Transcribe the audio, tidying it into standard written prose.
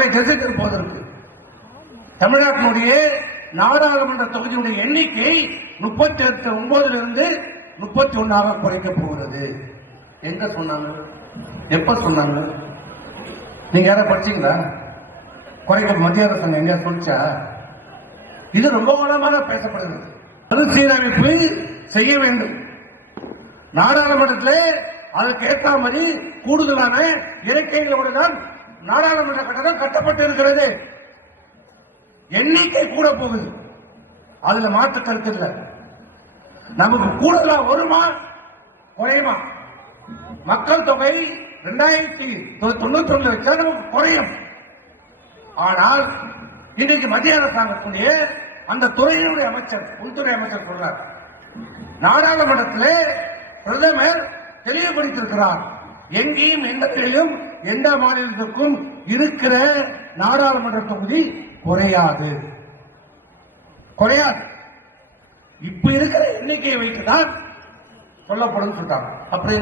மக்களை திசை திருப்பதற்கு தமிழ்நாட்டினுடைய நாடாளுமன்ற தொகுதியுடைய எண்ணிக்கை 39 31 குறைக்கப் போகிறது. எங்க சொன்னாங்க? எப்ப சொன்னாங்க? நீங்க யாராவது படிச்சீங்களா? குறைக்க மத்திய அரசாங்கம் எங்க சொல்லிச்சா? இது ரொம்ப காலமாக பேசப்படுகிறது. மறுசீரமைப்பு செய்ய வேண்டும். நாடாளுமன்றத்தில் அதற்கு ஏற்ற மாதிரி கூடுதலான இலக்கைகளோடு தான் நாடாளுமன்ற கட்டணம் கட்டப்பட்டு இருக்கிறது. எண்ணிக்கை கூட போகுது, அதுல மாற்று கருத்து இல்லை. நமக்கு கூடுதலா வருமா குறையுமா? மக்கள் தொகை 2091 வச்சா நமக்கு குறையும். ஆனால் இன்றைக்கு மத்திய அரசாங்கத்துடைய அந்த துறையினுடைய அமைச்சர், உள்துறை அமைச்சர் சொல்றார், நாடாளுமன்றத்தில் பிரதமர் தெளிவுபடுத்தியிருக்கிறார், எங்கேயும் எந்த இடத்திலும் எந்த மாநிலத்திற்கும் இருக்கிற நாடாளுமன்ற தொகுதி குறையாது. இப்ப இருக்கிற எண்ணிக்கையை வைத்துதான் சொல்லப்படும் சொல்றாங்க. அப்படி